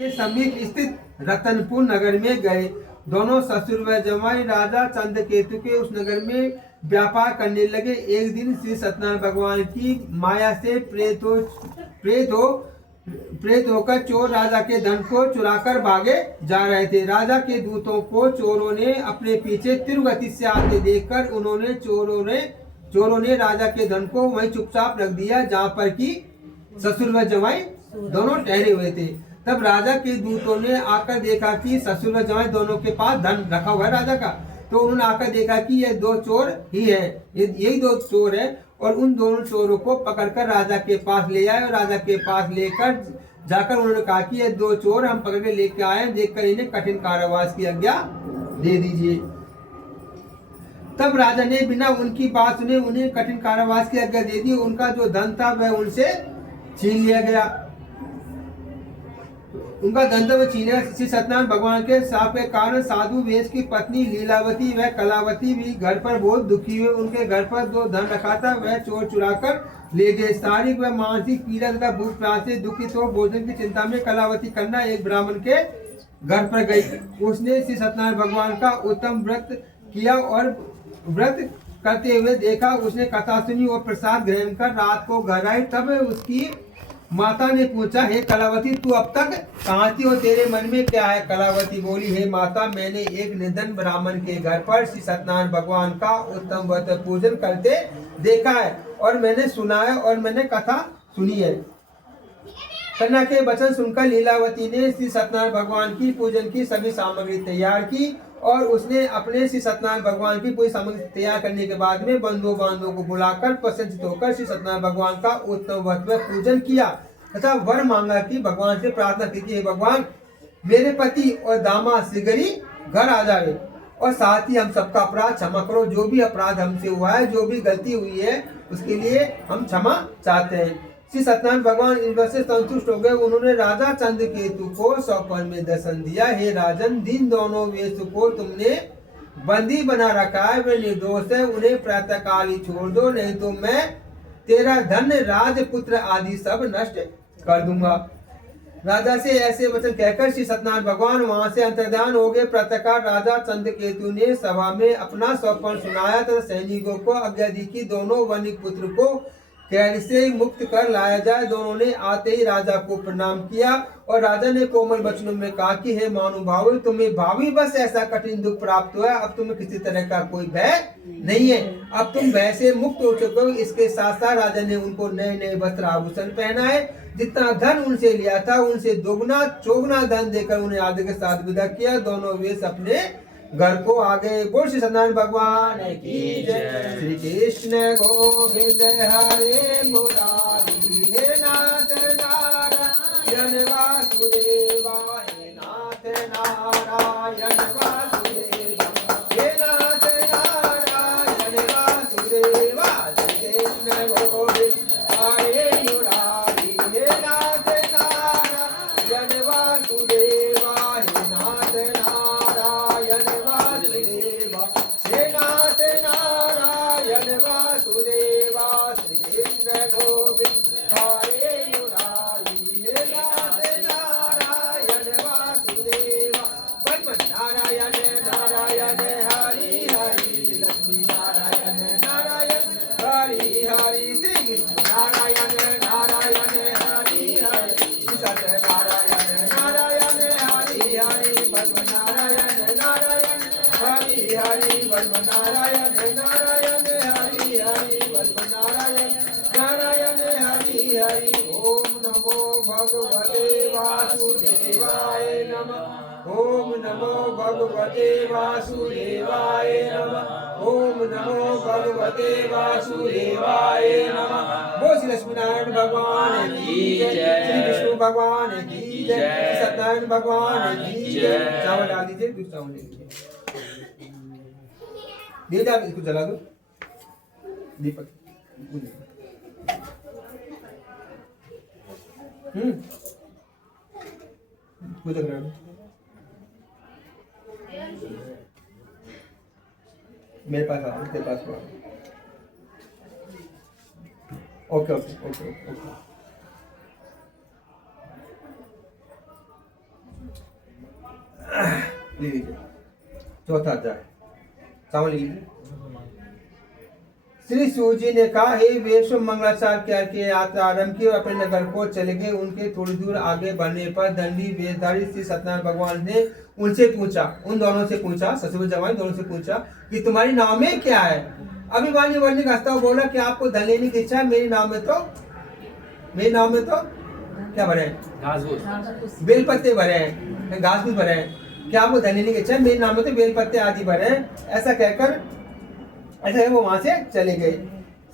के समीप स्थित रतनपुर नगर में गए। दोनों ससुर व जमाई राजा चंद्रकेतु के उस नगर में व्यापार करने लगे। एक दिन श्री सत्यनारायण भगवान की माया से प्रेत होकर चोर राजा के धन को चुराकर भागे जा रहे थे। राजा के दूतों को चोरों ने अपने पीछे तीव्र गति से आते देखकर चोरों ने राजा के धन को वहीं चुपचाप रख दिया जहाँ पर कि ससुर व जमाई दोनों ठहरे हुए थे। तब राजा के दूतों ने आकर देखा कि ससुर व जमाई दोनों के पास धन रखा हुआ है राजा का। तो उन्होंने आकर देखा कि ये दो चोर ही है, यही दो चोर है, और उन दोनों चोरों को पकड़कर राजा के पास ले आए। और राजा के पास लेकर जाकर उन्होंने कहा कि ये दो चोर हम पकड़ के लेके आए, देखकर इन्हें कठिन कारावास की आज्ञा दे दीजिए। तब राजा ने बिना उनकी बात सुने उन्हें कठिन कारावास की आज्ञा दे दी। उनका जो धन था वह उनसे छीन लिया गया। उनका धन तो छीन लिया। श्री सत्यनारायण भगवान के शाप के कारण साधु वेश की पत्नी लीलावती व कलावती भी घर पर बहुत दुखी हुए। उनके घर पर जो धन रखा था वह चोर चुरा कर ले गए। शारीरिक व मानसिक पीड़ा तथा भूख प्यास से दुखित हो भोजन की चिंता में कलावती कन्या एक ब्राह्मण के घर पर गई। उसने श्री सत्यनारायण भगवान का उत्तम व्रत किया और व्रत करते हुए देखा। उसने कथा सुनी और प्रसाद ग्रहण कर रात को घर आई। तब उसकी माता ने पूछा, हे कलावती तू अब तक कहाँ थी और तेरे मन में क्या है? कलावती बोली, हे माता मैंने एक निर्धन ब्राह्मण के घर पर श्री सत्यनारायण भगवान का उत्तम व्रत पूजन करते देखा है और मैंने सुना है और मैंने कथा सुनी है। कन्या के वचन सुनकर लीलावती ने श्री सत्यनारायण भगवान की पूजन की सभी सामग्री तैयार की और उसने अपने श्री सत्यनारायण भगवान की पूरी सामग्री तैयार करने के बाद में बंधुओं को बुलाकर प्रसन्नचित्त होकर श्री सत्यनारायण भगवान का उत्तम व्रत पूजन किया तथा वर मांगा कि भगवान से प्रार्थना की कि हे भगवान मेरे पति और दामाद श्रीगरी घर आ जाए और साथ ही हम सबका अपराध क्षमा करो। जो भी अपराध हमसे हुआ है, जो भी गलती हुई है, उसके लिए हम क्षमा चाहते हैं। श्री सत्यनारायण भगवान इन से संतुष्ट हो गए। उन्होंने राजा चंद्रकेतु को स्वप्न में दर्शन दिया। हे राजन, जिन दोनों वेश को तुमने बंदी बना रखा है वे निर्दोष है, उन्हें प्रातः काल ही छोड़ दो, नहीं तो मैं तेरा धन राजपुत्र आदि सब नष्ट कर दूंगा। राजा से ऐसे वचन कहकर श्री सत्यनारायण भगवान वहां से अंतर्ध्यान हो गए। प्रातःकाल राजा चंद्रकेतु ने सभा में अपना स्वप्न सुनाया तथा सैनिकों को आज्ञा दी कि दोनों वनिक पुत्र को कैद से मुक्त कर लाया जाए। दोनों ने आते ही राजा को प्रणाम किया और राजा ने कोमल वचनों में कहा कि हे महानुभाव, तुम्हें भावी बस ऐसा कठिन दुख प्राप्त हुआ, अब तुम्हें किसी तरह का कोई भय नहीं है, अब तुम भय से मुक्त हो चुके हो। इसके साथ साथ राजा ने उनको नए नए वस्त्र आभूषण पहनाए, जितना धन उनसे लिया था उनसे दोगुना चौगुना धन देकर उन्हें आदर के साथ विदा किया। दोनों वेश अपने घर को आ गए। बोल श्री सत्यनारायण भगवान की जय। श्री कृष्ण गोविंद हरे मुरारी, हे नाथ नारायण वासुदेवा, हे नाथ नारायण वासुदेवा, हे नाथ नारायण वासुदेवा। श्री कृष्ण गोविंद हरे मुरारी, हे नाथ नारायण वासुदेवा, हे नाथ नारायण वासुदेवा, हे नाथ नारायण वासुदेवा। श्री कृष्ण गोविंद हरे मुरारी, हे नाथ नारायण वासुदेवा। ब्रह्म नारायण नारायण हरि हरि, श्री लक्ष्मी नारायण नारायण हरि हरि, श्री विष्णु नारायण नारायण हरि हरि, श्री सत्यनारायण नारायण हरि हरि, ब्रह्म नारायण नारायण हरि हरि, ब्रह्म नारायण नारायण हरि हरि, ब्रह्म नारायण नारायण हरि हरि। ओम नमो भगवते वासुदेवाय नमः। ओम नमो भगवते वासुदेवाय नमः। ओम नमो भगवते वासुदेवाय नमः। बोल श्री लक्ष्मीनारायण भगवान की जय, श्री विष्णु भगवान की जय, श्री सत्यनारायण भगवान की जय। चावल डाल दीजिए, दूध चावल ले लीजिए, दे दे, इसको जला दो दीपक। मेरे पास आ, तेरे पास आ। Okay okay okay okay. ले लीजिए, चौथा अध्याय चावल लीजिए। श्री शिव जी ने कहा, हे वेश मंगलाचार करके यात्रा आरंभ की और अपने नगर को चले गए। उनके थोड़ी दूर आगे बढ़ने पर दंडी वेशधारी श्री सत्यनारायण भगवान ने उनसे पूछा, उन दोनों से पूछा, ससुर जवाई दोनों से पूछा कि तुम्हारी नाव में क्या है। अभिमानी वर्णिक हंसता हुआ बोला कि आपको धन लेने की इच्छा है। मेरी नाव में तो क्या भरे हैं, बेल पत्ते भरे हैं, घास भी भरे हैं। क्या आपको धन लेने की इच्छा है? मेरी नाव में तो बेल पत्ते आदि भरे हैं। ऐसा कहकर वो वहां से चले गए।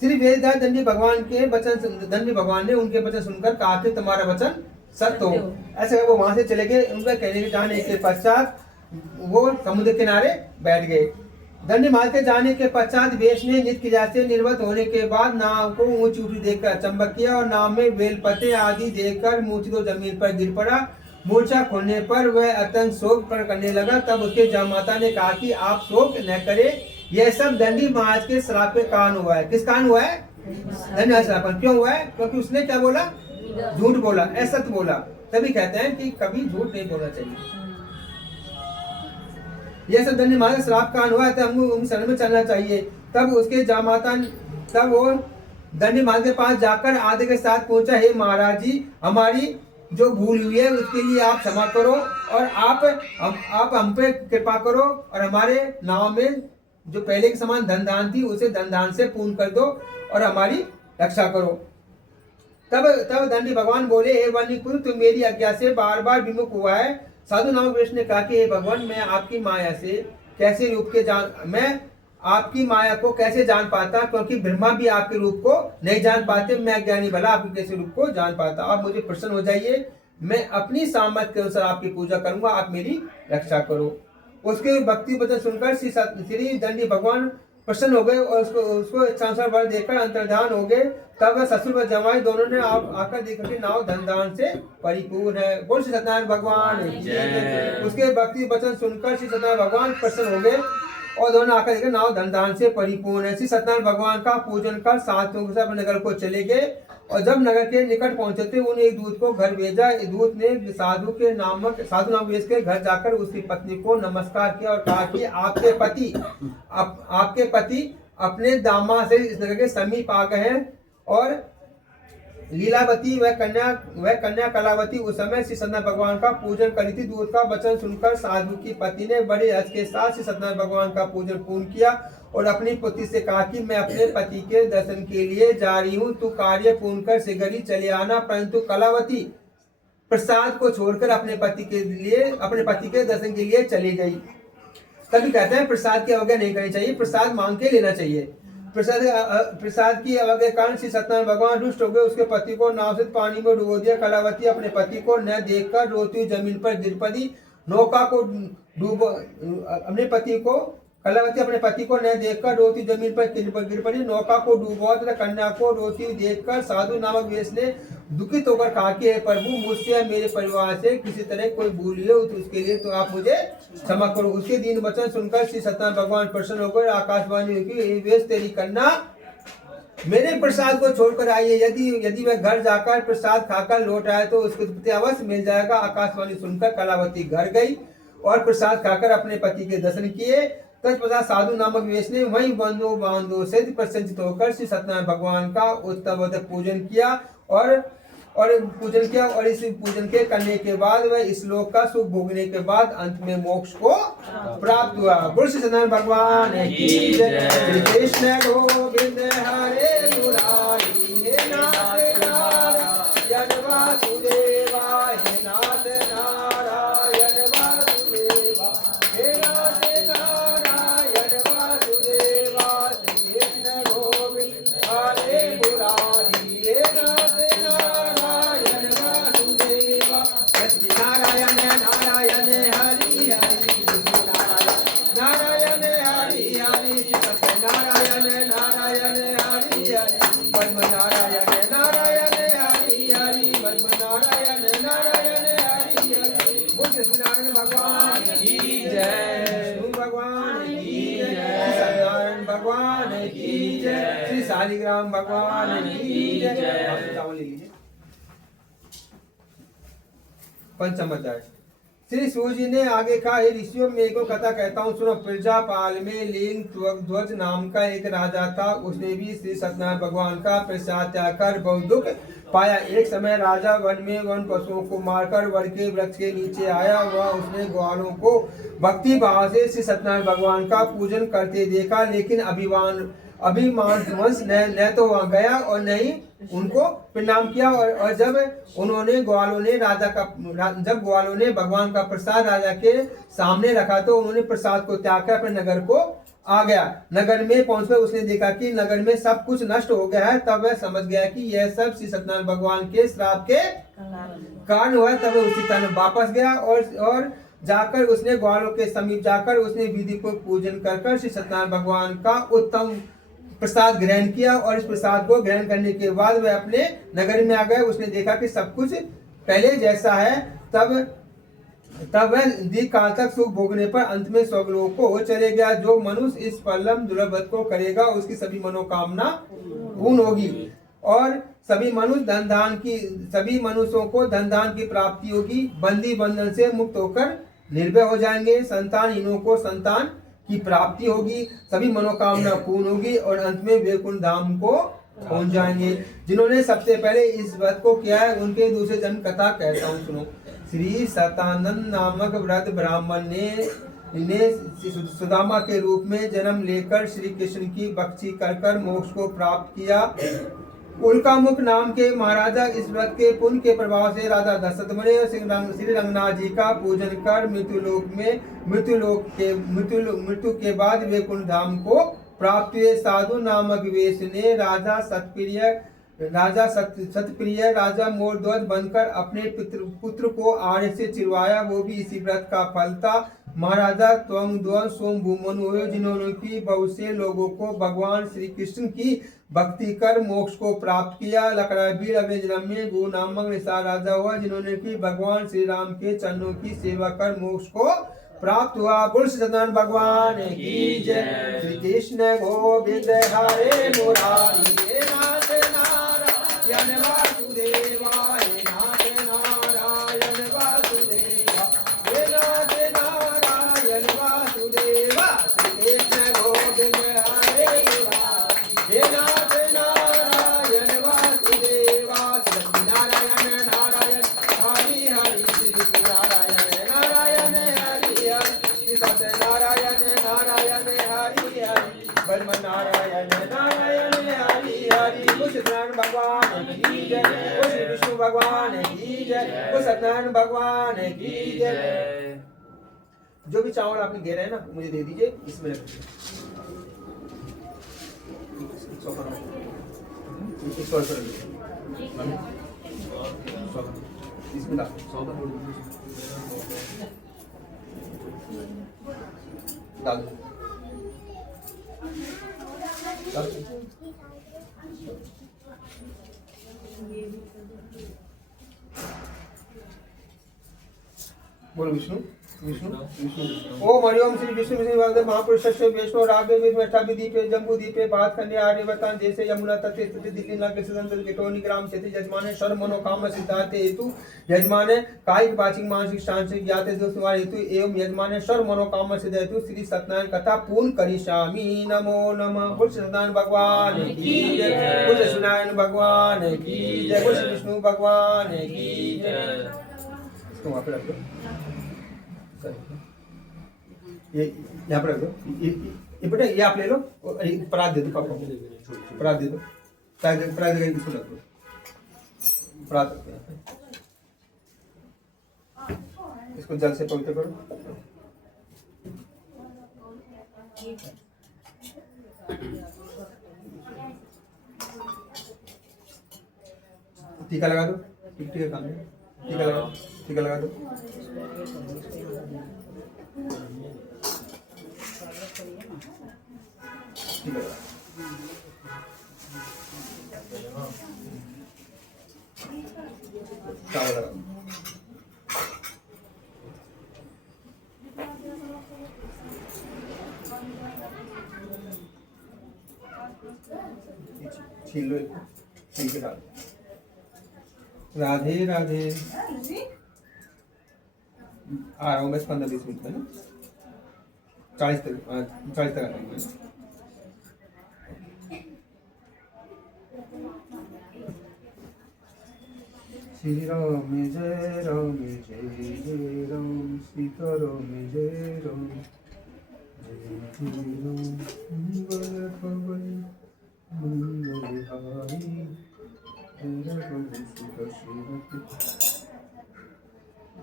श्री वेदधारी दंडी भगवान के वचन, दंडी भगवान ने उनके वचन सुनकर कहा कि तुम्हारा वचन सत्य हो। ऐसे वो वहां से चले गए। उनका कहने के जाने के पश्चात वो समुद्र किनारे बैठ गए। दंडी महाराज के जाने के पश्चात वेश ने नित्य क्रिया से निर्वत होने के बाद नाव को ऊंची ऊंची देखकर अचंबा किया और नाव में बेलपत्ते आदि देखकर मूर्छित जमीन पर गिर पड़ा। मूर्छा खोलने पर वह अत्यंत शोक प्रकट करने लगा। तब उसके जमाता ने कहा कि आप शोक न करें, यह सब दंडी महाराज के श्राप के कारण हुआ है। किस कारण हुआ है? दंडी महाराज श्राप। क्यों हुआ है? क्योंकि उसने क्या बोला? झूठ बोला, असत्य बोला। तभी कहते हैं कि कभी झूठ नहीं बोलना चाहिए। यह सब दंडी महाराज श्राप कारण हुआ है, तो हमको शरण में चलना चाहिए। तब उसके जामाता, तब वो दंडी महाराज के पास जाकर आदर के साथ पहुंचा, हे महाराज जी, हमारी जो भूल हुई है उसके लिए आप क्षमा करो और आप हम पे कृपा करो और हमारे नाव में जो पहले के समान धन दान थी उसे धन दान से पूर्ण कर दो और हमारी रक्षा करो। तब दंडी भगवान बोले, हे वनिकुल, तुम मेरी आज्ञा से बार बार विमुख हुआ है। साधु नामक वेश ने कहा कि हे भगवान, मैं आपकी माया को कैसे जान पाता, क्योंकि ब्रह्मा भी आपके रूप को नहीं जान पाते। मैं ज्ञानी भला आपके कैसे रूप को जान पाता। आप मुझे प्रसन्न हो जाइए, मैं अपनी सामर्थ्य के अनुसार आपकी पूजा करूंगा, आप मेरी रक्षा करो। उसके भक्ति वचन सुनकर श्री दंडी भगवान प्रसन्न हो गए और उसको इच्छानुसार वर देकर अंतर्धान हो गए। तब ससुर व जमाई दोनों ने आकर देखा कि नाव धन दान से परिपूर्ण है। बोल श्री सत्यनारायण भगवान। उसके भक्ति वचन सुनकर श्री सत्यनारायण भगवान प्रसन्न हो गए और दोनों आकर देखा नाव धन दान से परिपूर्ण है। श्री सत्यनारायण भगवान का पूजन कर साथियों के साथ नगर को चले गए और जब नगर के निकट पहुंचे थे, उन्हें एक दूत को घर भेजा। दूत ने साधु नामक वेश के घर जाकर उसकी पत्नी को नमस्कार किया और कहा कि आपके पति अपने दामाद से इस नगर के समीप आ गए हैं। और लीलावती वह कन्या कलावती उस समय श्री सत्यनारायण भगवान का पूजन करी थी। दूत का वचन सुनकर साधु की पति ने बड़े हर्ष के साथ श्री सत्यनारायण भगवान का पूजन पूर्ण किया और अपनी पुत्री से कहा कि मैं अपने पति के दर्शन के लिए जा रही हूँ, तू कार्य पूर्ण कर शीघ्र ही चले आना। परंतु कलावती प्रसाद को छोड़कर अपने पति के दर्शन के लिए चली गई। तभी कहते हैं प्रसाद की अवज्ञा नहीं करनी चाहिए, प्रसाद मांग के लेना चाहिए। प्रसाद की अवज्ञा के कारण श्री सत्यनारायण भगवान रुष्ट हो गए। उसके पति को नाव से पानी में डुबो दिया। कलावती अपने पति को न देखकर रोती हुई जमीन पर गिर पड़ी। कलावती अपने पति को न देखकर रोती जमीन पर गिर पड़ी। नौका को डूबा तथा कन्या को रोती हुई देखकर साधु नामक वेश ने दुखित होकर कहा कि हे प्रभु, मुझसे या मेरे परिवार से किसी तरह कोई भूल हो तो उसके लिए तो आप मुझे क्षमा करो। उसके दीन वचन सुनकर श्री सत्यनारायण भगवान प्रसन्न होकर आकाशवाणी हुई कि हे वेश, तेरी कन्या मेरे प्रसाद को छोड़कर आई है। यदि वह घर जाकर प्रसाद खाकर लौट आए तो उसको प्रति अवश्य मिल जाएगा। आकाशवाणी सुनकर कलावती घर गई और प्रसाद खाकर अपने पति के दर्शन किए। तत्पश्चात साधु नामक वेश ने वही बंधु से प्रसन्नचित होकर श्री सत्यनारायण भगवान का उत्तम पूजन किया और इस पूजन के करने के बाद वह इस लोक का सुख भोगने के बाद अंत में मोक्ष को प्राप्त हुआ। बोल श्री सत्यनारायण भगवान की जय। श्री कृष्ण गोविंद हरे मुरारी, हे नाथ नारायण वासुदेवा, हे नाथ नारायण वासुदेवा, हे नाथ नारायण वासुदेवा। श्री कृष्ण गोविंद हरे मुरारी, हे नाथ नारायण वासुदेवा। लक्ष्मी नारायण नारायण हरि हरि, लक्ष्मी नारायण हरि हरि, सत्यनारायण नारायण हरि हरि, पद्म नारायण नारायण हरि हरि, पद्म नारायण नारायण हरि हरि। बोल सत्यनारायण भगवान की जय, भगवान की जय, सत्यनारायण भगवान की जय, श्री शालिग्राम भगवान की जय। चावल ले लीजिए। पंचम अध्याय श्री सूजी ने आगे कहा, हे ऋषियों में एक कथा कहता हूँ सुनो। प्रजापाल में लिंग ध्वज नाम का एक राजा था। उसने भी श्री सत्यनारायण भगवान का प्रसाद त्याग कर बहुत दुख पाया। एक समय राजा वन में वन पशुओं को मारकर वन के वृक्ष के नीचे आया। वह उसने ग्वालों को भक्ति भाव से श्री सत्यनारायण भगवान का पूजन करते देखा, लेकिन अभिमानवश न तो वहां गया और न ही उनको प्रणाम किया। और जब ग्वालों ने भगवान का प्रसाद राजा के सामने रखा तो उन्होंने प्रसाद को त्याग कर अपने नगर को आ गया। नगर में पहुंचकर उसने देखा कि नगर में सब कुछ नष्ट हो गया है। तब वह समझ गया कि यह सब श्री सत्यनारायण भगवान के श्राप के कारण हुआ है। तब वह उसी तरह वापस गया और जाकर उसने ग्वालों के समीप जाकर उसने विधि को पूजन कर श्री सत्यनारायण भगवान का उत्तम प्रसाद ग्रहण किया। और इस प्रसाद को ग्रहण करने के बाद वह अपने नगर में आ गए। उसने देखा कि सब कुछ पहले जैसा है। तब वह दीर्घ काल तक सुख भोगने पर अंत में स्वर्गलोक को चले गया। जो मनुष्य इस परम दुर्लभ को करेगा उसकी सभी मनोकामना पूर्ण होगी और सभी मनुष्यों को धन दान की प्राप्ति होगी। बंदी बंधन से मुक्त होकर निर्भय हो जाएंगे। संतानहीनों को संतान की प्राप्ति होगी। सभी मनोकामना पूर्ण होगी और अंत में वैकुंठ धाम को पहुंच जाएंगे। जिन्होंने सबसे पहले इस व्रत को किया है उनके दूसरे जन्म कथा कहता हूँ सुनो। श्री सतानंद नामक वृद्ध ब्राह्मण ने सुदामा के रूप में जन्म लेकर श्री कृष्ण की भक्ति कर मोक्ष को प्राप्त किया। उल्का मुख नाम के महाराजा इस व्रत के पुण्य के प्रभाव से राजा दशरथ बने और श्री रंगनाथ जी का पूजन कर मृत्यु के बाद वैकुंठ धाम को प्राप्त हुए। साधु नामक वेश ने राजा सतप्रिय राजा मोरध्वज बनकर अपने पुत्र को आर्य से चिरवाया। वो भी इसी व्रत का फल था। महाराजा त्वंगध्वज सोमभूमन हुए जिन्होंने की बहुत से लोगों को भगवान श्री कृष्ण की भक्ति कर मोक्ष को प्राप्त किया। लकड़ाबीर अगले जन्म में गु नामक निसार राजा हुआ जिन्होंने की भगवान श्री राम के चरणों की सेवा कर मोक्ष को प्राप्त हुआ। बोल श्री सत्यनारायण भगवान की जय। श्री कृष्ण गोविंद हरे मुरारी नाथ नारायण वासुदेवा हे नाथ नारायण वासुदेवा हे नाथ नारायण वासुदेवा। श्री कृष्ण गोविंद हरे मुरारी हे नाथ नारायण वासुदेवा। श्री नारायण नारायण हरि हरि श्री नारायण नारायण हरि हरि सत्यनारायण नारायण हरि हरि ब्रह्म नारायण नारायण हरि हरि। सत्यनारायण भगवान की जय। श्री विष्णु भगवान की जय। सत्यनारायण भगवान की जय। जो भी चावल आपने घेरा है ना मुझे दे दीजिए। इसमें रख दीजिए। इसमें डाल दो। बोलो विष्णु विष्णु विष्णु। ओम हरिओम श्री विष्णु विष्णु महापुरुष वैष्णव राघव दीपे जम्बू दीपे बात खंडे आर्यवर्तन जैसे यमुना तटे स्थिति दिल्ली नगर सुदंतर केटोनी ग्राम क्षेत्र यजमान सर्व मनोकामना सिद्धार्थ हेतु यजमान कायिक वाचिक मानसिक शांतिक ज्ञाते दोष निवारण हेतु एवं यजमान सर्व मनोकामना सिद्ध हेतु श्री सत्यनारायण कथा पूर्ण करिष्यामि। नमो नमः। बोल सत्यनारायण भगवान की जय। बोल सत्यनारायण भगवान की जय। बोल विष्णु भगवान की जय। इसको वहां पे रख दो। ये यहाँ पर रख दो। ये बेटा ये आप ले लो। परात दे दो पापा को। परात दे दो। परात दे इसको रख दो। परात इसको जल से पवित्र करो। टीका लगा दो। टीका काम है। टीका लगा दो। टीका लगा दो। चावल लगा दो। छील लो। छील के डाल। राधे राधे। आ रहा हूँ बस 15-20 मिनट में ना, 40 तक, 40 तक आ रहा हूँ मैं। श्री राम जय राम जय जय राम, सीता राम जय राम जय जय राम, मंगल भवन मंगल हारी, तेरा राम सीता श्रीमती।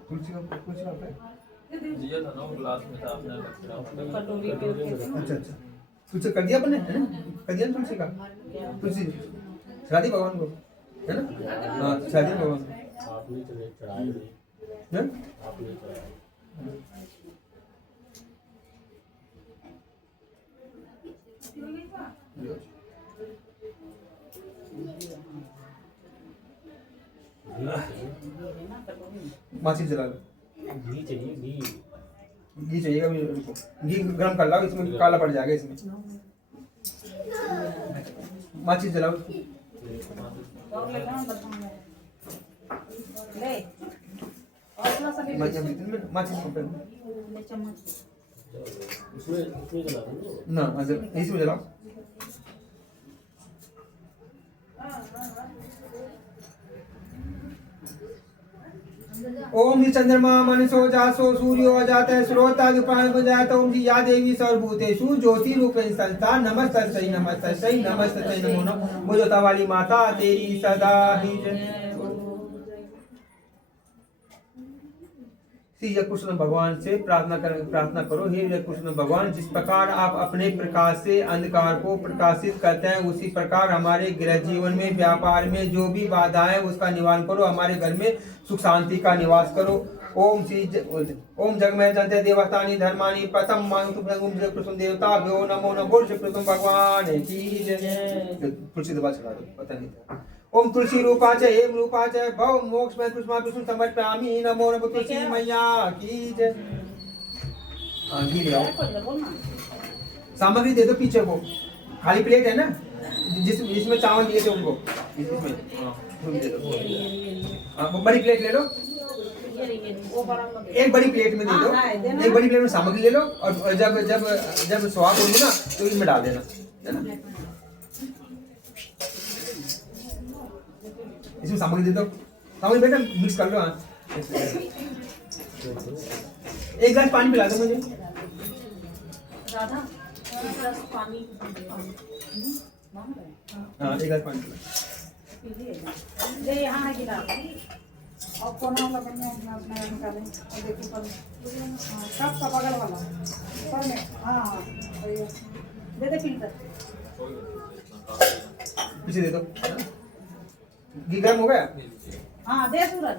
कुछ आप है? दिया था ना ग्लास में था आपने रखा। अच्छा अच्छा, तुझसे कर दिया अपने, है ना? कर दिया ना तुलसी का, तुलसी शादी भगवान को, है ना? हाँ शादी भगवान को आपने चले चढ़ाई नहीं, हैं? आपने चढ़ाई। माची जला लो, घी चाहिए, घी। घी चाहिएगा मुझे, रुको घी गरम कर लाओ, इसमें काला पड़ जाएगा इसमें। माची जलाओ, माची उसमें जला दो ना, इसमें जलाओ। ओम जी चंद्रमा मनसो जासो सूर्यो अजात श्रोता दुपान ओम जी या देवी सर्वभूतेषु ज्योति रूपेण संस्था नमस्तस्यै नमस्तस्यै नमस्तस्यै नमो नमः। मुझोता वाली माता तेरी सदा ही जय। श्री कृष्ण भगवान से प्रार्थना करो, हे कृष्ण भगवान, जिस प्रकार आप अपने प्रकाश से अंधकार को प्रकाशित करते हैं, उसी प्रकार हमारे गृह जीवन में, व्यापार में जो भी बाधाएं उसका निवारण करो, हमारे घर में सुख शांति का निवास करो। ओम जगमय जंते देवतानि धर्मानि प्रथम कृष्ण देवता भ्यो नमो नमो श्री कृष्ण भगवान की जय। तुलसी दबा चढ़ा दो, पता नहीं। ओम तुलसी रूपा च हेम रूपा च भव मोक्ष में कृष्ण विष्णु समर्पयामि नमो नमो तुलसी मैया की जय। घी ले आओ, सामग्री दे दो पीछे को, खाली प्लेट है ना जिसमें चावल दिए थे उनको, इसमें दे दो। बड़ी प्लेट ले लो, एक बड़ी प्लेट में दे दो, एक बड़ी प्लेट में सामग्री ले लो, और जब जब जब स्वाद होगी ना तो इसमें डाल देना, है ना? इसमें सामग्री दे दो, सामग्री बेटा मिक्स कर लो। हाँ एक गिलास पानी पिला दो मुझे राधा, पानी। हाँ एक गिलास पानी पिला दे, यहाँ है गिलास और कोना वाला बनिया अपना निकालें और देखिए पर सब का बगल वाला पर में। हाँ दे दे फिल्टर, पीछे दे दो। घी गर्म हो गया? हाँ दे सूरज,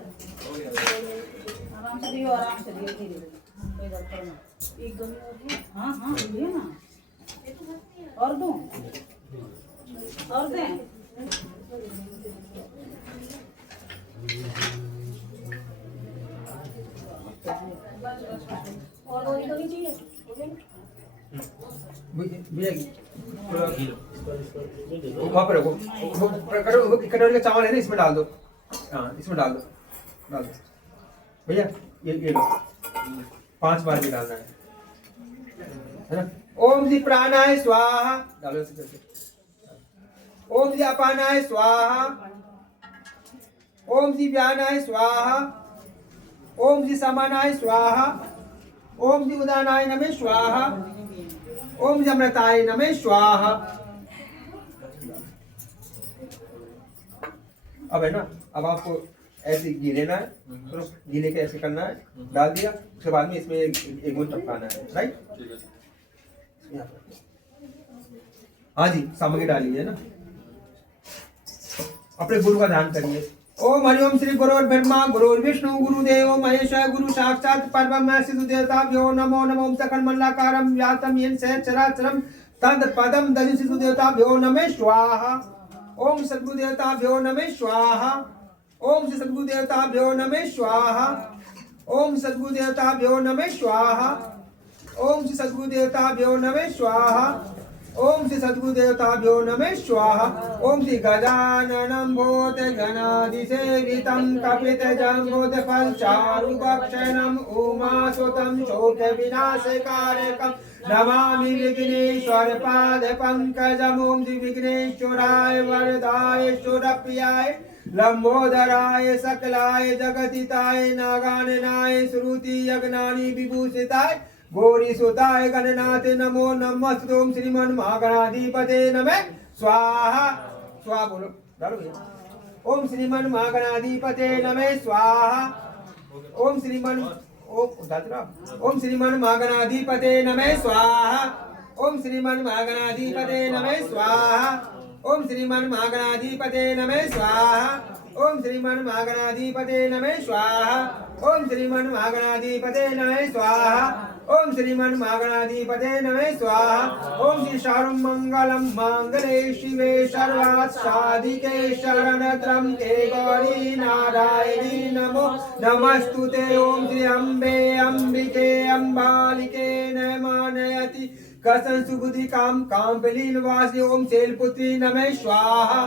आराम से दियो, आराम से दियो, धीरे धीरे, कोई गड़बड़ ना। एक दो मिनट। हाँ हाँ दियो ना, और दूं और दें। और वही तो नहीं चाहिए वहाँ पर रखो, कटोरी का चावल है ना इसमें डाल दो। हाँ इसमें डाल दो भैया, ये लो 5 बार भी डालना है ना। ओम जी प्राणाय स्वाहा डालो इसे करके। ओम जी अपानाय स्वाहा, ओम जी व्यानाय स्वाहा, ओम जी समानाय स्वाहा, ओम जी उदानाय नमः स्वाहा, ओम जी अमृताय नमः स्वाहा। अब है ना, अब आपको ऐसे घी लेना है, तो घी लेके ऐसे करना है, डाल दिया, उसके बाद में इसमें एक बूंद टपकाना है, राइट? हाँ जी सामग्री डाली है ना। अपने गुरु का ध्यान करिए। ओम हरिओम श्री गुरुर् ब्रह्मा गुरुर्विष्णु गुरुदेव महेश गुरु साक्षात् परब्रह्म सिद्धि देवताभ्यो नमो नमो। ओम सकल मंडलाकारं व्याप्तं येन चराचरं तद पदं दधि सिद्धि देवताभ्यो नमः स्वाहा। ओम सद्गुरु देवताभ्यो नमः स्वाहा। ओम श्री सद्गुरु देवताभ्यो नमः स्वाहा। ओम सद्गुरु देवताभ्यो नमः स्वाहा। ओम श्री सद्गुरु देवताभ्यो नमः स्वाहा। ओम श्री सद्गुरुदेवताभ्यो नमः स्वाहा। ओम श्री गजाननं भूतगणाधिसेवितं कपितजम्बूफलचारुभक्षणं उमासुतं शोकविनाशकारकं नमामि विघ्नेश्वरपादपङ्कजम्। ओम श्री विघ्नेश्वराय वरदाय सुरप्रियाय लंबोदराय सकलाय जगदिताय नागाननाय श्रुति यज्ञानि विभूषिताय गौरीसुताय गणनाथ नमो नमः। ओम श्रीमन महागणाधिपते नमः स्वाहा। स्वाहा बोलो डालो भैया। ओम श्रीमन महागणाधिपते नमः स्वाहा। ओम श्रीमन ओम श्रीमन महागणाधिपते नमः स्वाहा। ओम श्रीमन महागणाधिपते नमः स्वाहा। ओम श्रीमन महागणाधिपते नमः स्वाहा। ओम श्रीमन महागणाधिपते नमः स्वाहा। ओम श्रीमन महागणाधिपते नमः स्वाहा। ओम श्रीमन महागणाधिपते नमः स्वाहा। ओम श्री शारुं मंगलम मांगले शिवे सर्वात् साधिके शरणत्रंबके गौरी नारायणी नमो नमस्तुते। ओम श्री अम्बे अंबिके अंबालिके नमोनयति कसन सुबुद्धि काम कामपलीन वासी। ओम शैलपुत्री नमः स्वाहा।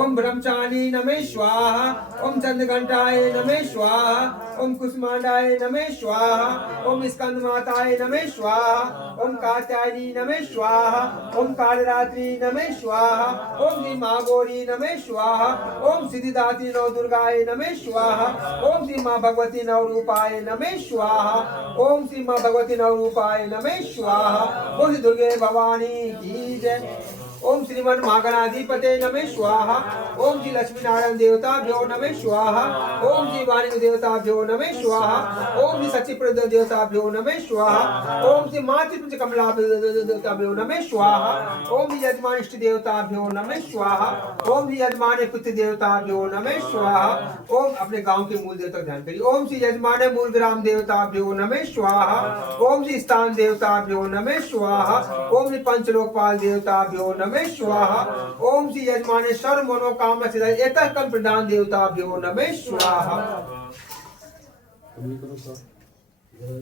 ओम ब्रह्मचारी नमः स्वाहा। ओम चंद्रघंटाय नमः स्वाहा। ओम कुष्मांडाय नमः स्वाहा। ओम स्कंद माताय नमः स्वाहा। ओम कात्यायनी नमः स्वाहा। ओम कालरात्रि नमः स्वाहा। ओम श्री माँ गौरी नमः स्वाहा। ओम सिद्धिदात्री नव दुर्गाय नमः स्वाहा। ओम श्री माँ भगवती नव रूपाय नमः स्वाहा। ओम श्री माँ भगवती नव रूपाय नमः स्वाहा। ओम दुर्गे भवानी की जय। ओम श्रीमन महागणाधिपते नमः स्वाहा। ओम श्री लक्ष्मी नारायण देवताभ्यो नमः स्वाहा। ओम श्री वाणी देवताभ्यो नमः स्वाहा। ओम श्री सचिप्रद देवताभ्यो नमः स्वाहा। ओम श्री मातृपुंज कमला देवताभ्यो नमः स्वाहा। ओम श्री यजमान इष्ट देवताभ्यो नमः स्वाहा। ओम श्री यजमान पुत्र देवताभ्यो नमः स्वाहा। ओम अपने गांव के मूल देवता ध्यान करिए। ओम श्री यजमान मूल ग्राम देवताभ्यो नमः स्वाहा। ओम श्री स्थान देवताभ्यो नमः स्वाहा। ओम श्री पंचलोकपाल देवताभ्यो नमः स्वाहा। ओम श्री यजमाने सर्व मनोकामना सिद्धाय एतः कम प्रदान देवताभ्यो नमः स्वाहा।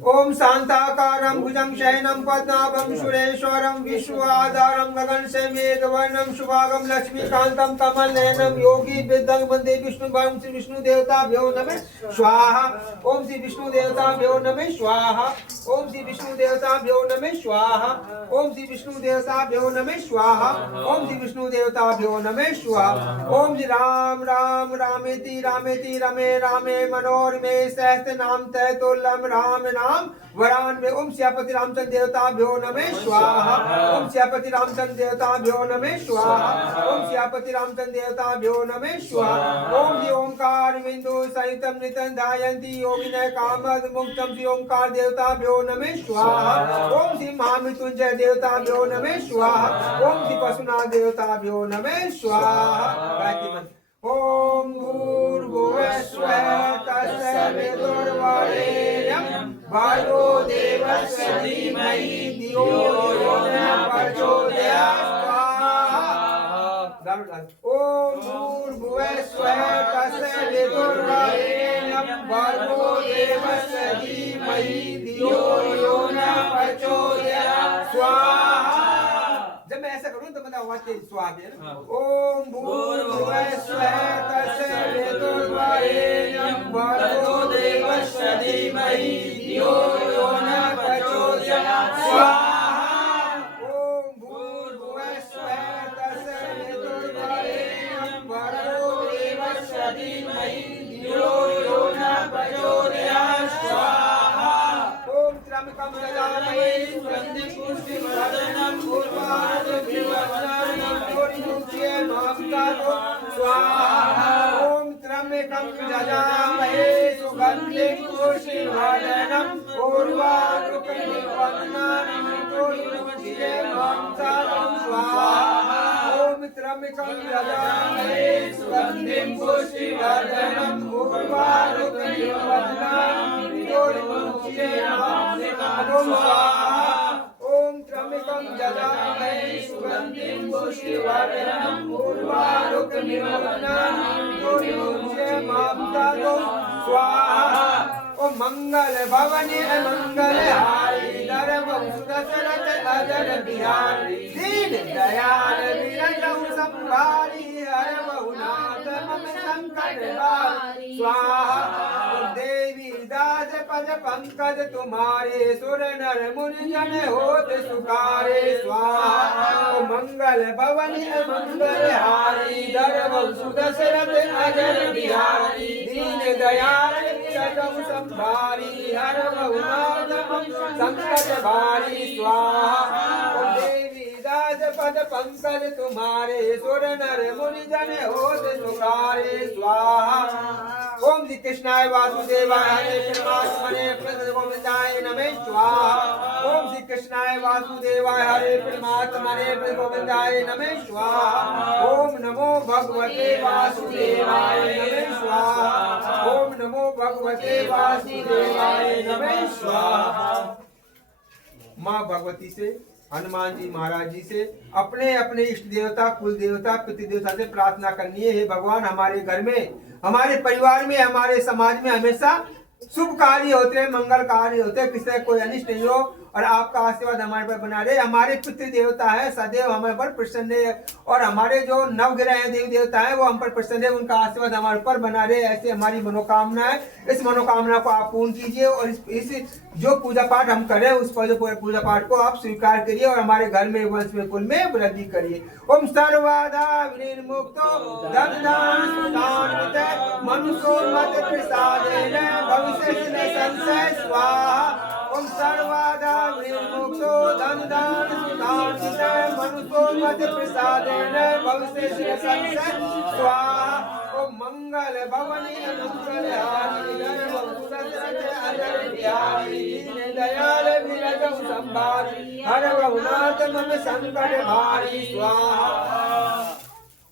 ओम शांताकारं भुजं शयनं पद्मनाभं सुरेश्वरं विश्वाधारं गगन से मेघवर्णं शुभागं लक्ष्मीकान्तं कमलनयनं योगी वृद्धं वन्दे विष्णुं श्री विष्णु देवताभ्यो नमः स्वाहा। ओम श्री विष्णु देवताभ्यो नमः स्वाहा। ओम श्री विष्णु देवताभ्यो नमः स्वाहा। ओम श्री विष्णु देवताभ्यो नमः स्वाहा। ओम श्री विष्णु देवताभ्यो नमः स्वाहा। ओम श्री राम राम रामेति रामेति रमे रामे मनोरमे सहस्रनाम तैतुल्यं राम नाम वरान में। ओम श्यापति रामचंद्र देवताभ्यो नमः स्वाहा। ओम श्यापति रामचंद्र देवताभ्यो नमः स्वाहा। ओम श्यापति रामचंद्र देवताभ्यो नमः स्वाहा। ओम श्री ओंकार बिंदु सहितं नितं ध्यायन्ति योगिनः कामद मुक्तं श्री ओंकार देवताभ्यो नमः स्वाहा। ओम श्री महामृत्युंजय देवताभ्यो नमः स्वाहा। ओम श्री पशुनाथ देवताभ्यो नमः स्वाहा। ओम भूर्भुवः स्वः तस्य विदुर्वरेण्यं भर्गो देवस्य धीमहि धियो यो न प्रचोदयात् स्वाहा। ओम भूर्भुवः स्वः तस्य विदुर्वरेण्यं भर्गो देवस्य धीमहि धियो यो न प्रचोदयात् स्वाहा। जब मैं ऐसा करूं तो मतलब आवाज तेज स्वाहा है ना। ओम भूर्भुवः स्वः तस्य विदुर्वरेण्यं भर्गो देवस्य धीमहि धियो यो न प्रचोदयात् स्वाहा। ओम भूर्भुवः स्वः तस्य विदुर्वरेण्यं भर्गो देवस्य धीमहि धियो यो न प्रचोदयात् स्वाहा। ओम त्र्यंबकं यजामहे सुगन्धिं पुष्टिवर्धनं उर्वारुकमिव स्वाहा। ओम त्र्यंबकं यजामहे सुगन्धिं पुष्टिवर्धनं उर्वारुकमिव स्वाहा। ओम त्र्यंबकं यजामहे सुगन्धिं पुष्टिवर्धनं उर्वारुकमिव स्वाहा। ओम त्र्यंबकं यजामहे सुगन्धिं पुष्टिवर्धनं उर्वारुकमिव स्वाहा। ओम मंगल भवने मंगल हारी धर्म सुदशरथ अजर बिहारी दीन दयाल विरजहु संभारी हर बहुनाथ मम संकट हारी स्वाहा देवी दास पद पंकज तुम्हारे सुर नर मुनि जन होत सुखारे स्वाहा मंगल भवन मंगल हारी धर्म सुदशरथ अजर बिहारी दीन दयाल विरजहु संभारी हर बहुनाथ मम संकट भारी स्वाहा देवी दास पद पंकज तुम्हारे सुर नर मुनि जन होत सुखारे स्वाहा ओम श्री कृष्णाय वासुदेवाय हरे परमात्मने गोविंदाय नमः स्वाहा ओम श्री कृष्णाय वासुदेवाय हरे परमात्मने गोविंदाय नमः स्वाहा ओम नमो भगवते वासुदेवाय नमः स्वाहा ओम नमो भगवते वासुदेवाय नमः स्वाहा माँ भगवती से हनुमान जी महाराज जी से अपने अपने इष्ट देवता कुल देवता पितृ देवता से प्रार्थना करनी है। हे भगवान हमारे घर में हमारे परिवार में हमारे समाज में हमेशा शुभ कार्य होते हैं मंगल कार्य होते हैं किसी कोई अनिष्ट नहीं हो और आपका आशीर्वाद हमारे पर बना रहे। हमारे पितृ देवता है सदैव हमारे पर प्रसन्न है और हमारे जो नवग्रह हैं देवी देवता है वो हम पर प्रसन्न है उनका आशीर्वाद हमारे पर बना रहे। ऐसे हमारी मनोकामना है। इस मनोकामना को आप पूर्ण कीजिए और इस जो पूजा पाठ हम करें उस पूजा पाठ को आप स्वीकार करिए और हमारे घर में वंश में कुल में वृद्धि करिए। ओम सर्वदा विनिर्मुक्तो धनदान मनुष्यो मत प्रसादेन भविष्य संशय स्वाहा ओम सर्वदा विनिर्मुक्तो धनदान मनुष्यो मत प्रसादेन भविष्य संशय स्वाहा ओम मंगल भवनी मंगल हारी धर्म सुदशरथ अजर बिहारी दीन दयाल विरजहु संभारी हर बहुनाथ मम संकट भारी स्वाहा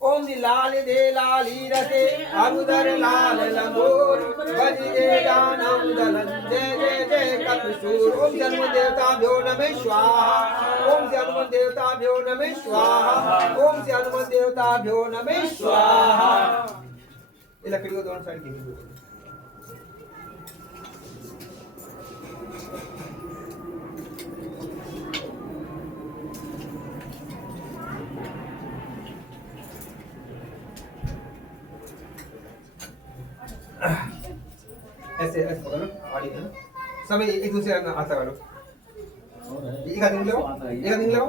ओम लाल दे लाली रते अरुदर लाल लंगोर बज दे दानव दलन जय जय जय कपिशूर ओम जन्म देवता भ्यो नमः स्वाहा ओम जन्म देवता भ्यो नमः स्वाहा ओम जन्म देवता भ्यो नमः स्वाहा। ये लकड़ी को दोनों साइड की ऐसे ऐसे पकड़ो आड़ी है ना सब एक दूसरे का हाथ लगा लो एक हाथ लगाओ एक हाथ लगाओ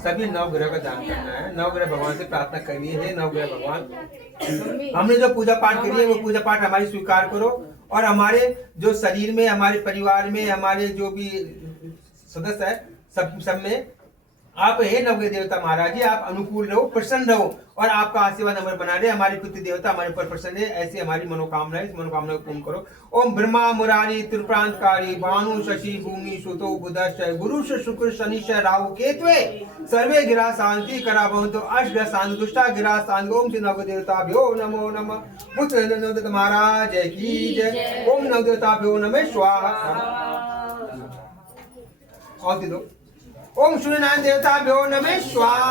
सभी नवग्रह का दान करना है। नवग्रह भगवान से प्रार्थना करनी है। नवग्रह भगवान हमने जो पूजा पाठ करी है वो पूजा पाठ हमारी स्वीकार करो और हमारे जो शरीर में हमारे परिवार में हमारे जो भी सदस्य है सब में आप हे नवग्रह देवता महाराज जी आप अनुकूल रहो प्रसन्न रहो और आपका आशीर्वाद हमारे बना रहे। हमारे पितृ देवता हमारे ऊपर प्रसन्न है। ऐसी हमारी मनोकामना है। इस मनोकामना को पूर्ण करो। ओम ब्रह्मा मुरारी त्रिप्रांतकारी भानु शशि भूमि सुतो बुधश्च गुरु शुक्र शनि राहु केतवे सर्वे गिरा शांति करा भवन्तु अष्ट शांति दुष्टा गिरा शांति। ओम श्री नवग्रह देवताभ्यो नमो नमः। पुत्र नवदेवता महाराज की जय। ओम नवदेवताभ्यो नमः स्वाहा। और दे दो। ओम सूर्यनारायण देवताभ्यो नमः स्वाहा।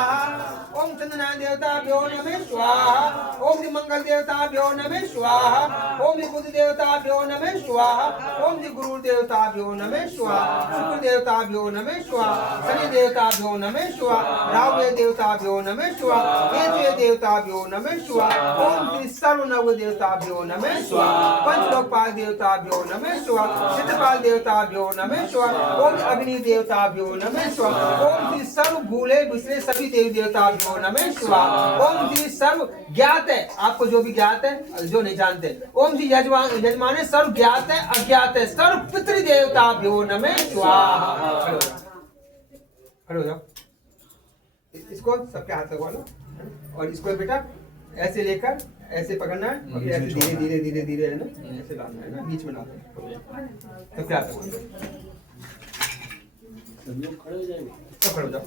ओम चंद्रनारायण देवताभ्यो नमः स्वाहा। ओम श्री मंगल देवताभ्यो नमः स्वाहा। ओम श्री बुध देवताभ्यो नमः स्वाहा। ओम श्री गुरु देवताभ्यो नमः स्वाहा। शुक्र देवताभ्यो नमः स्वाहा। शनि देवताभ्यो नमः स्वाहा। राहु देवताभ्यो नमः स्वाहा। केतु देवताभ्यो नमः स्वाहा। ओम श्री सर्व नव देवताभ्यो नमः स्वाहा। पंचलोकपाल देवताभ्यो नमः स्वाहा। चित्रपाल देवताभ्यो नमः स्वाहा। ओम अग्नि देवताभ्यो नमः स्वाहा। ओम श्री सर्व भूले बिसरे सभी देवी देवताभ्यो नमः स्वाहा। ओम श्री सर्व ज्ञात है आपको जो भी ज्ञात है जो नहीं जानते। ओम श्री यजमान सर्व ज्ञात है अज्ञात है सर्व पितृ देवताभ्यो नमः स्वाहा। खड़े हो जाओ। इसको सबके हाथ लगवा लो और इसको बेटा ऐसे लेकर ऐसे पकड़ना है और ऐसे धीरे धीरे धीरे धीरे है ना ऐसे डालना है ना बीच में डालना है। सबके हाथ लगवा लोग खड़े हो जाएंगे तो खड़े हो जाओ।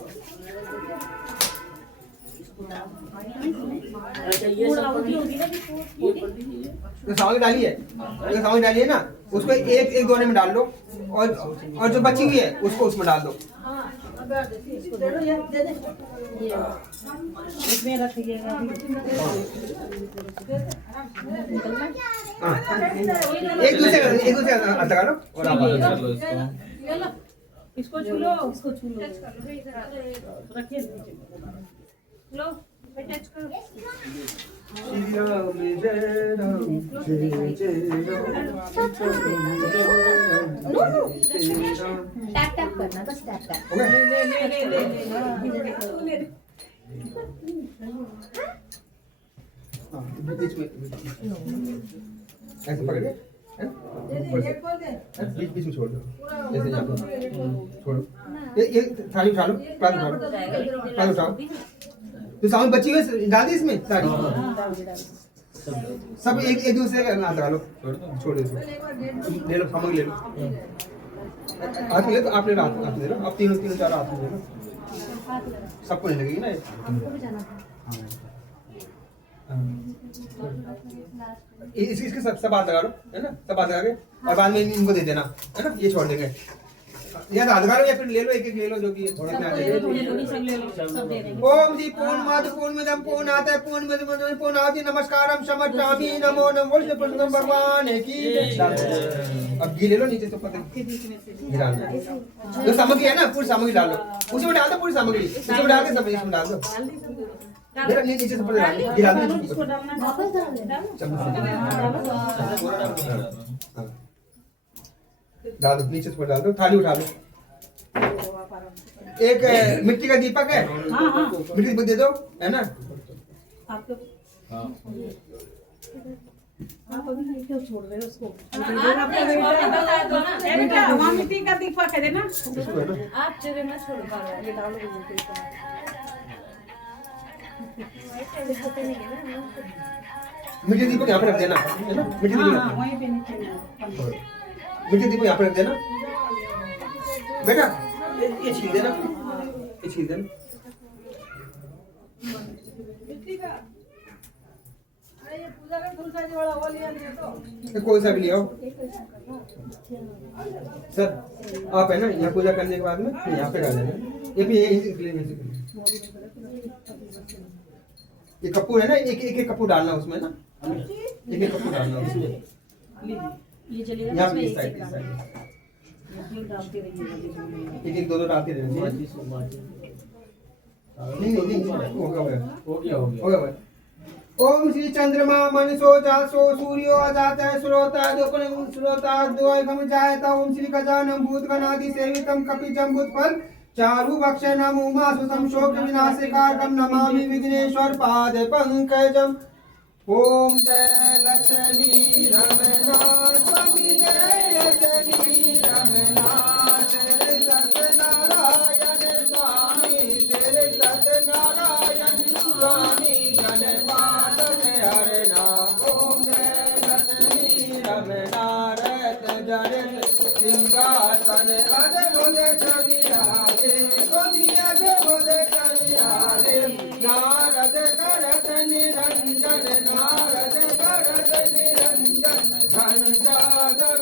सामग्री डाली है सामग्री डाली है ना उसको एक एक दोने में डाल लो और जो बची हुई है उसको उसमें डाल दो। इसमें रखिएगा हाँ, एक दूसरे का हाथ लगा लो और आप आगे कर लो इसको इसको छू लो रखिए लो टच करो श्री राम जय राम जय जय राम टैप टैप करना बस टैप टैप हो गया? ले हाँ, बीच में ऐसे पकड़िए है ना? बीच बीच में छोड़ दो ऐसे यहाँ पे छोड़ो ये थाली उठा लो प्लाट उठाओ तो सामने बची हुई डाल दी इसमें सारी सब एक दूसरे का हाथ लगा लो छोड़ दो ले लो सामग्री ले लो हाथ में ले तो आप ले लो हाथ ले लो आप तीनों चार हाथ में ले लो सबको नहीं लगेगी ना इसके सब हाथ लगा लो है ना सब हाथ लगा के और बाद में इनको दे देना है ना ये छोड़ देंगे या तो हाथ लगा लो या फिर ले लो एक ले लो जो कि सब ले लो सब दे देंगे ओम जी पूर्णमद पूर्णात पूर्णमद पूर्णावति नमस्कारम समर्पयामि नमो नमो श्री पुरुषोत्तम भगवान की अब घी ले लो नीचे से पता घी डाल दो जो सामग्री है ना पूरी सामग्री डाल दो उसी में डाल दो पूरी सामग्री उसी में डाल के सब इसमें डाल दो मेरा नीचे से पूरा डाल दो घी डाल दो इसको डालना वापस डाल दो नीचे से डाल दो थाली उठा लो एक मिट्टी का दीपक है हाँ मिट्टी का दीपक दे दो है ना आपको हाँ आप अभी क्यों छोड़ रहे हो उसको बेटा वहाँ मिट्टी का दीपक है देना इसको है ना आप जगह मत छोड़ पा रहे ये डालो मिट्टी दीपक यहाँ पे रख देना है ना मिट्टी दीपक हाँ वहीं पे नीचे मिट्टी दीपक यहाँ पे रख देना बेटा ये छील देना ये छील देना ये कोई सा भी ले आओ सर आप है ना यहाँ पूजा करने के बाद में यहाँ पे डाल देना ये भी ये कपूर है ना एक कपूर डालना उसमें ना एक कपूर डालना उसमें ये चलेगा यहाँ इसमें पे एक साइड एक साइड डालते रहिए एक दो डालते रहना नहीं हो गया भाई ओम श्री चंद्रमा मनसो जासो सूर्यो अजात श्रोता दोपन श्रोता द्वयम जायता ओम श्री गजानम भूत गणादि सेवितम कपि जम्बुत फल चारु भक्ष नमो मासुतम शोक विनाशकारकम नमामि विघ्नेश्वर पाद पंकजम ओम जय लक्ष्मी रमना स्वामी जय लक्ष्मी रमना तेरे सत्यनारायण स्वामी तेरे सत्यनारायण स्वामी गणपाद हरना ओम जय लक्ष्मी रमना रत जनित सिंहासन अद्भुत छवि राधे स्वामी अद्भुत छवि राधे नारद करत निरंजन नारद करत निरंजन घंटा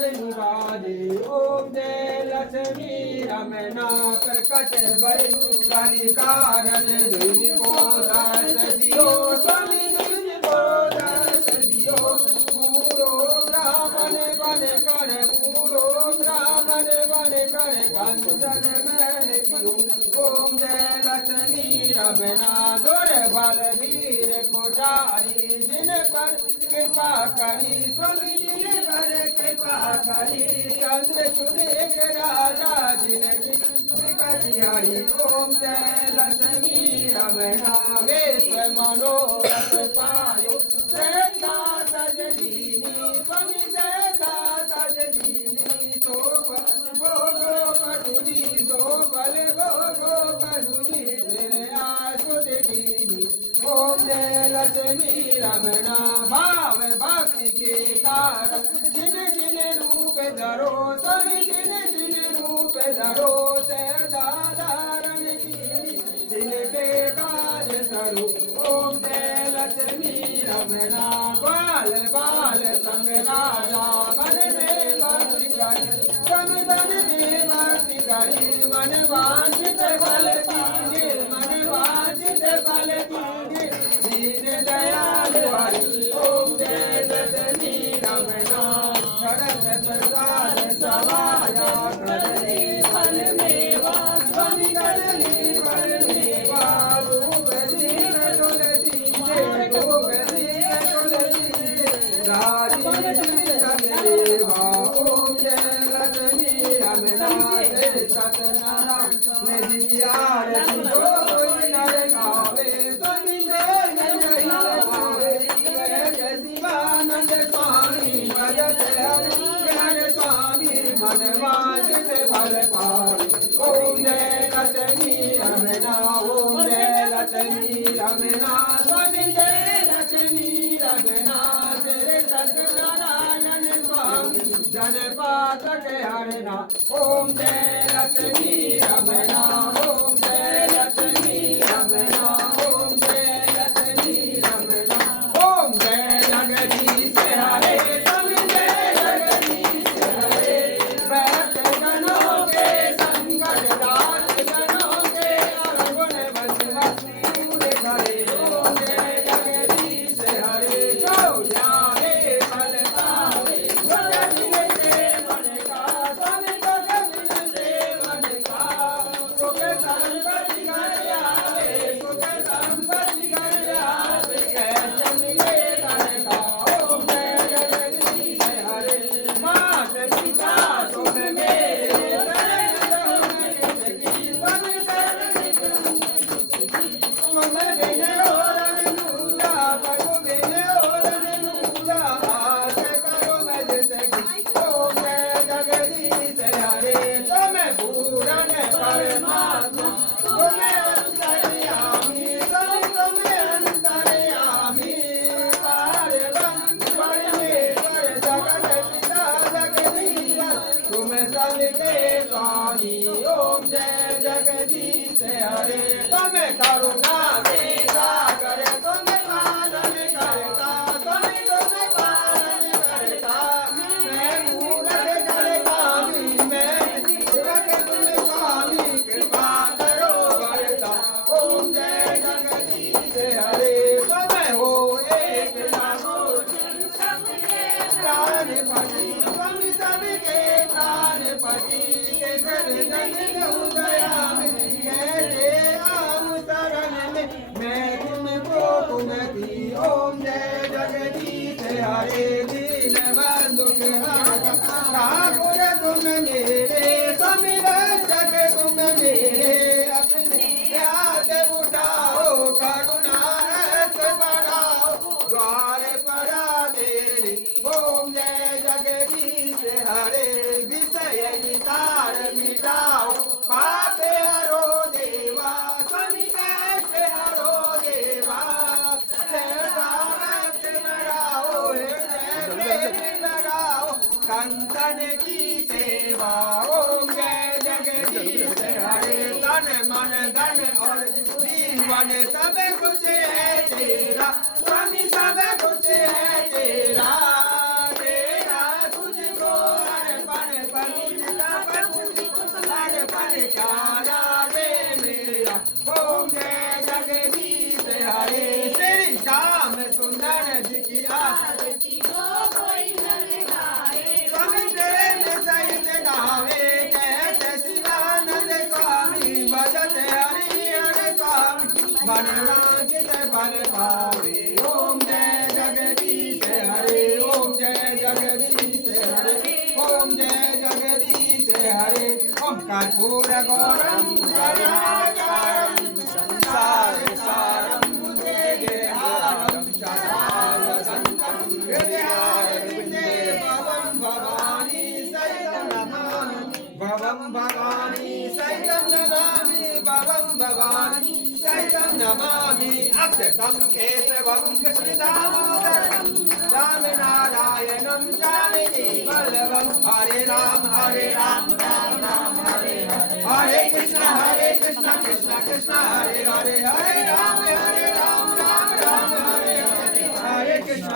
विराजे ओम जय लक्ष्मी रमना प्रकट भय काली कारण द्विज को दास दियो स्वामी द्विज को दास दियो पूरो ब्राह्मण बन कर पूरो ब्राह्मण बन कर कंचन मैल कियो ओम जय लक्ष्मी रमना दुर्बल वीर कोठारी जिन पर कृपा करी स्वामी जिन पर कृपा करी चंद्र चुने एक राजा जिनकी बिहारी ओम जय लक्ष्मी रमना विश्व मनोरथ पायो सदा सजदीनी स्वामी सदा सजदीनी तो भोगो कटुरी तो बल भोगो कटुरी मेरे आसुद दीनी ओम जय लक्ष्मी रमना भाव भक्ति के कारण जिन जिन रूप धरो स्वामी जिन जिन रूप धरो ते दाधारण की जिनके काज सरो ओम जय लक्ष्मी रमना बाल बाल संग राजा मन में भक्ति करी सम बन में भक्ति करी मन वांछित फल दीने, मन वांछित फल दीने, दीन दयाल हरि। ओम जय दशमी रमणा, शरद प्रसाद सवाया करने फल मेवा, स्वामी करने फल मेवा, रूप दीन तुलसी के, रूप दीन तुलसी के, राजीव सदेवा। ओम जय लक्ष्मी रमणा, जय सतनारायण निधि आरती जो कोई नर गावे, स्वामी जय जय भावे, जय जय शिवानंद स्वामी भजत हरि हर स्वामी, मन वांछित फल पावे। ओम जय लक्ष्मी रमणा, ओम जय लक्ष्मी रमणा, स्वामी जय लक्ष्मी रमणा, श्री सत्यनारायण स्वामी जनपातक हरना। ओम जय लक्ष्मी रमणा, ओम जय लक्ष्मी रमणा, ओम जय लक्ष्मी रमणा। ओम जय जगदीश हरे, स्वामी जय जगदीश हरे, भक्त जनों के संकट दास जनों के, अवगुण बस भक्ति दूर करे। ओम जय जगदीश हरे, जो जाए फल पावे, जो कबीर से मन का, स्वामी जो कबीर से मन का, सुख संपत्ति घर आवे, सुख संपत्ति घर आवे, कैसे मिले तन का। ओम जय जगदीश हरे, मात पिता तुम मेरे, शरण लो की, स्वामी शरण तुम बिन और अनूजा, प्रभु बिन और अनूजा, आस करो मज सकी। ओम जय जगदीश हरे, तुम पूरन परमात्मा, तुम अंतर्यामी, तुम अंतर्यामी, पारब्रह्म परमेश्वर जगत पिता जगदीश्वर, तुम सबके स्वामी। ओम जय जगदीश हरे, तुम करुणा के सागर, तुम पालन करता, तुम पालन करता, मैं मूरख कर कामी, मैं मूरख तुम स्वामी, कृपा करो वरदा। ओम जय जगदीश हरे, तुम हो एक लागो प्राणपति, स्वामी सबके प्राणपति, केसर नंदन उदया में, कैसे आऊं शरण में, मैं तुमको कुमति। ओम जय जगदीश हरे, दीन बंधु के हाथ, ठाकुर तुम मेरे, स्वामी रक्षक तुम मेरे, अपने हाथ उठाओ, करुणा रस बढ़ाओ, द्वार पर तेरे। ओम जय जगदीश हरे, विषय विकार मिटाओ, पाप हरो देवा, स्वामी कष्ट हरो देवा, भक्त बढ़ाओ, हृदय लगाओ, संतन की सेवा। ओम जय जगदीश हरे, तन मन धन और जीवन सब कुछ है तेरा, स्वामी सब कुछ है तेरा, तेरा तुझको अर्पण अर्पण प्यारा दे मेरा। ओम जय जगदीश हरे, श्री श्याम सुंदर जी की आरती जो कोई नर गाए, स्वामी प्रेम सहित गावे, कहते शिवानंद स्वामी भजत हरि हर स्वामी, मन वांछित फल पावे। ओम जय जगदीश हरे, ओम जय जगदीश हरे, ओम जय जगदीश हरे। ओम कर्पूर गौरम करुणाकरं, संसार सारं भुजगेहारं, सदा वसन्तं हृदयारविन्दे, भवं भवानी सहितं नमामि, भवं भवानी सहितं नमामि, भवं भवानी सहितं नमामि। अक्षतं केशवं कृष्णदामोदरं, रामनारायणं स्वामिनि वल्लभं। हरे राम राम राम हरे हरे, हरे कृष्ण कृष्ण कृष्ण हरे हरे, हरे राम राम राम हरे हरे, हरे कृष्ण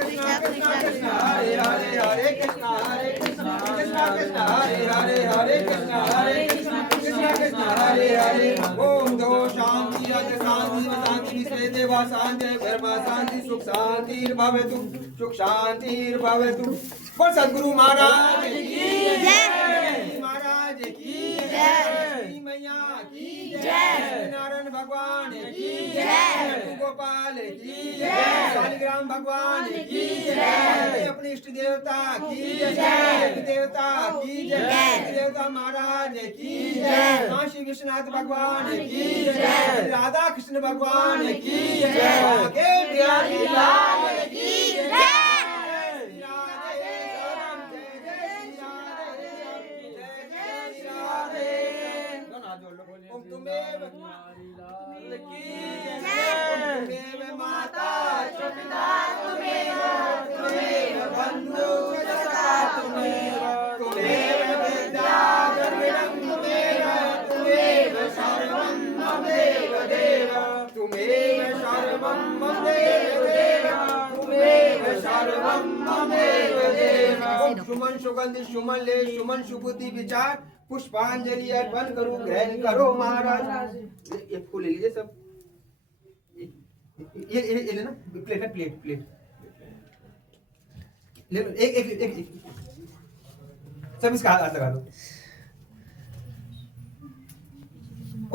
कृष्ण कृष्ण हरे हरे, हरे कृष्ण कृष्ण कृष्ण हरे हरे, हरे कृष्ण कृष्ण शांति ब्रह्म शांति सुख शांति भवतु सुख शांति भवतु। बोल सद्गुरु महाराज की जय, महाराज की जय, मैया की जय, नारायण भगवान की जय, गोपाल की जय, शालिग्राम भगवान की जय, अपने इष्ट देवता की जय, देवता की जय, देवता महाराज की जय, काशी विश्वनाथ भगवान की जय, राधा कृष्ण भगवान की जय, आगे बिहारी लाल की जय। ओम तुमेव की जय, तुमेव माता पिता तुमेव, तुमेव बंधु सखा तुमेव, तुमेव विद्या द्रविणं तुमेव, तुमेव सर्वं ममेव देव, तुमेव सर्वं ममेव देव, तुमेव सर्वं ममेव देव। ओम सुमन सुगंधि सुमन ले सुमन सुबुद्धि विचार पुष्पांजलि अर्पण करो, ग्रहण करो महाराज। एक फूल ले लीजिए सब, ये लेना, प्लेट है, प्लेट प्लेट ले लो, एक सब इसका हाथ लगा दो।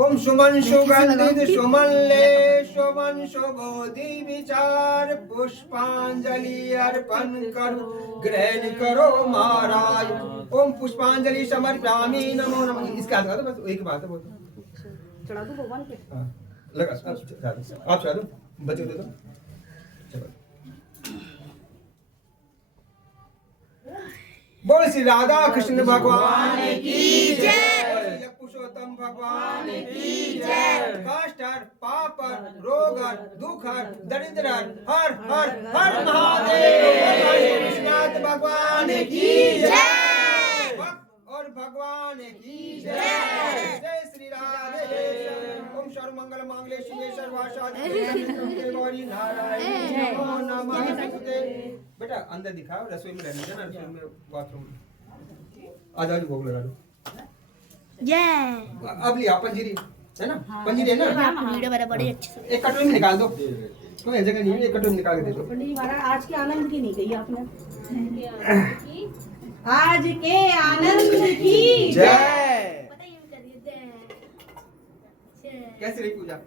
ओम सुमन सुगंधित सुमन ले सुमन सुबोधि विचार पुष्पांजलि अर्पण करो, ग्रहण करो महाराज। ओम पुष्पांजलि समर्पयामि नमो नमः। इसका हाथ लगा दो, बस एक बात है, बोलो चढ़ा दो भगवान के। हाँ लगा, आप चढ़ा दो, बच्चे को दे दो, चलो। बोल श्री राधा कृष्ण भगवान की जय, पुरुषोत्तम भगवान की जय, काष्टर पापर रोगर दुखर दरिद्र हर हर हर महादेव, विश्वनाथ भगवान की जय, भक्त और भगवान की जय। जय श्री राधे। ओम सर्वमंगल मांगल्ये शिवे सर्वासाधि गौरी नारायणी नमो नमस्ते। बेटा अंदर दिखाओ, रसोई में रहने देना, रसोई में बाथरूम आ जाओ, भोग लगा दो। अब लिया पंजीरी है ना, पंजीरी है ना, वीडियो बड़ा बड़े अच्छे से एक कटोरी में निकाल दो, कोई जगह नहीं है, एक कटोरी में निकाल के दे दो। पंडित जी महाराज आज के आनंद की नहीं कही आपने, आज के आनंद की जय। पता ही कर देते हैं। कैसी रही पूजा?